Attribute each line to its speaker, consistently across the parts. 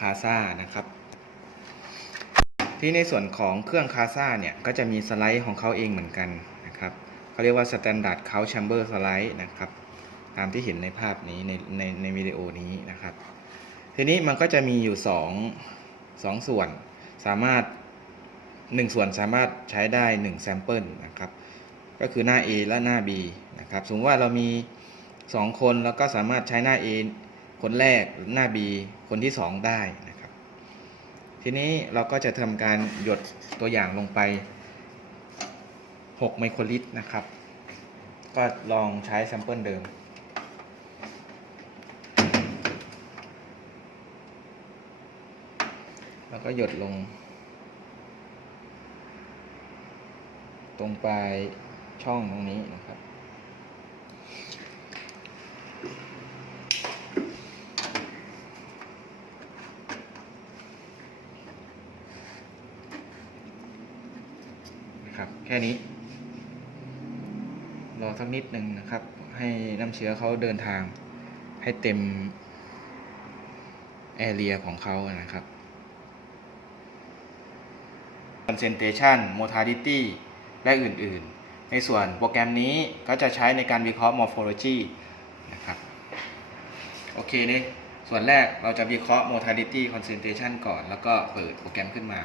Speaker 1: คาซ่านะครับ ที่ในส่วนของเครื่องคาซ่าเนี่ยก็จะมีสไลด์ของเขาเองเหมือนกันนะครับเขาเรียกว่า Standard Couch Chamber Slide นะครับตามที่เห็นในภาพนี้ในในในวิดีโอนี้นะครับ ทีนี้มันก็จะมีอยู่2 2ส่วนสามารถ 1 ส่วนสามารถใช้ได้1 sample นะครับก็คือหน้า A และหน้า B นะครับ สมมติว่าเรามี 2 คนแล้วก็สามารถใช้หน้า A คนแรกหน้า B คนที่ 2 ได้นะครับ ทีนี้เราก็จะทำการหยดตัวอย่างลงไป 6 ไมโครลิตรนะครับ ก็ลองใช้แซมเปิลเดิมแล้วก็หยดลง ตรงปลายช่องตรงนี้นะครับ นะครับ แค่นี้ รอสักนิดหนึ่งนะครับ ให้น้ำเชื้อเขาเดินทางให้เต็มแอเรียของเขานะครับ concentration modality และอื่น ๆ ในส่วนโปรแกรมนี้ก็จะใช้ในการวิเคราะห์ morphology นะครับ โอเคนี่ส่วนแรกเราจะวิเคราะห์ modality concentration ก่อน แล้วก็เปิดโปรแกรมขึ้นมา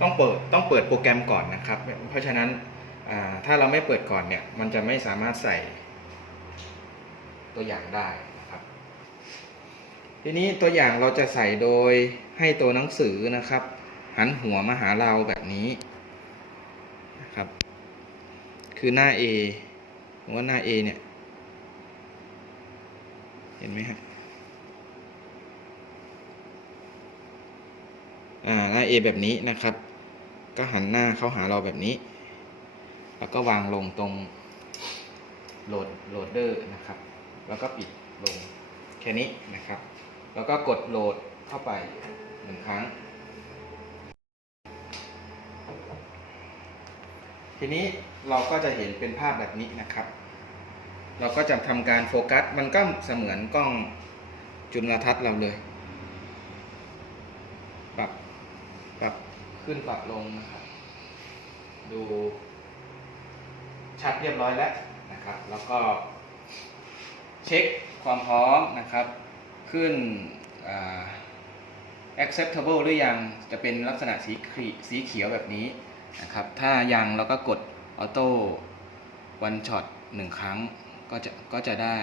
Speaker 1: ต้องเปิดต้องเปิดโปรแกรมก่อนนะครับ เพราะฉะนั้นถ้าเราไม่เปิดก่อนเนี่ย มันจะไม่สามารถใส่ตัวอย่างได้นะครับ ทีนี้ตัวอย่างเราจะใส่โดยให้ตัวหนังสือนะครับ หันหัวมาหาเราแบบนี้นะครับ คือหน้า A ผมว่าหน้า A เนี่ย เห็นไหมฮะอ่าหน้า A แบบนี้นะครับ ก็หันหน้าเข้าหาเราแบบนี้ แล้วก็วางลงตรงโหลดโหลดเดอร์นะครับ แล้วก็ปิดลงแค่นี้นะครับ แล้วก็กดโหลดเข้าไปหนึ่งครั้ง ทีนี้เราก็จะเห็นเป็นภาพแบบนี้นะครับ เราก็จะทำการโฟกัส มันก็เสมือนกล้องจุลทรรศน์เราเลยปรับบ ขึ้นปรับลงนะครับ ดูชัดเรียบร้อยแล้วนะครับ แล้วก็ เช็คความพร้อมนะครับ ขึ้น acceptable หรือยังจะเป็นลักษณะสีเขีสีเขียวแบบนี้นะครับ ถ้ายังเราก็กด auto one shot หนึ่งครั้งก็จะก็จะได้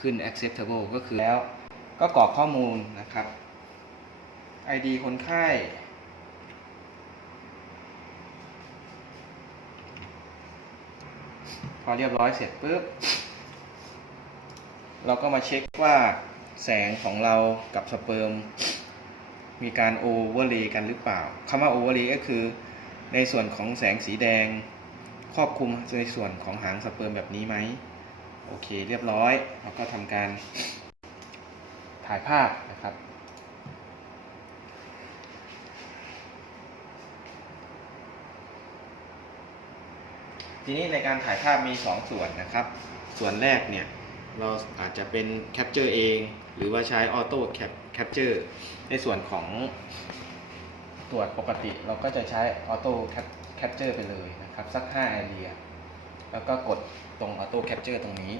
Speaker 1: ขึ้น acceptable ก็คือแล้วก็กรอกข้อมูลนะครับ ID คนไข้ พอเรียบร้อยเสร็จปุ๊บ เราก็มาเช็คว่าแสงของเรากับสเปิร์มมีการโอเวอร์เลย์กันหรือเปล่าคำว่าโอเวอร์เลย์ก็คือ ในส่วนของแสงสีแดง ครอบคลุมในส่วนของหางสเปิร์มแบบนี้ไหม โอเคเรียบร้อย เราก็ทำการถ่ายภาพนะครับ ทีนี้ในการถ่ายภาพมี 2 ส่วนนะครับ ส่วนแรกเนี่ยเราอาจจะเป็นแคปเจอร์เอง หรือว่าใช้ออโต้แคปเจอร์ในส่วนของตรวจปกติเราก็จะใช้ออโต้แคปเจอร์ไปเลยนะครับ สัก5ไอเดีย แล้วก็กดตรงออโต้แคปเจอร์ตรงนี้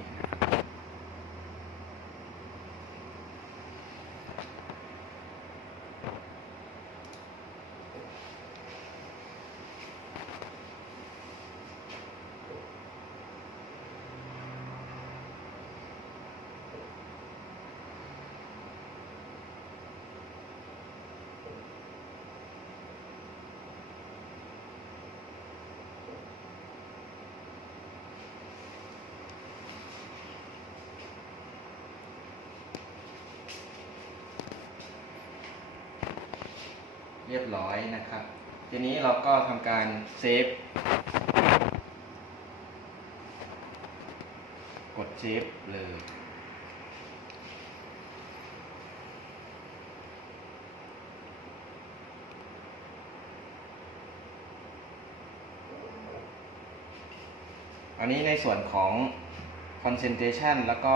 Speaker 1: เรียบร้อยนะครับ ทีนี้เราก็ทำการเซฟ กดเซฟเลยอันนี้ในส่วนของ concentration แล้วก็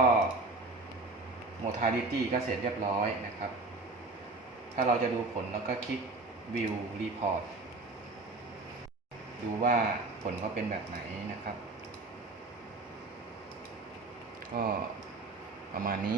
Speaker 1: mortality ก็เสร็จเรียบร้อยนะครับ ถ้าเราจะดูผลแล้วก็คลิก วิวรีพอร์ตดูว่าผลเขาเป็นแบบไหนนะครับ ก็ประมาณนี้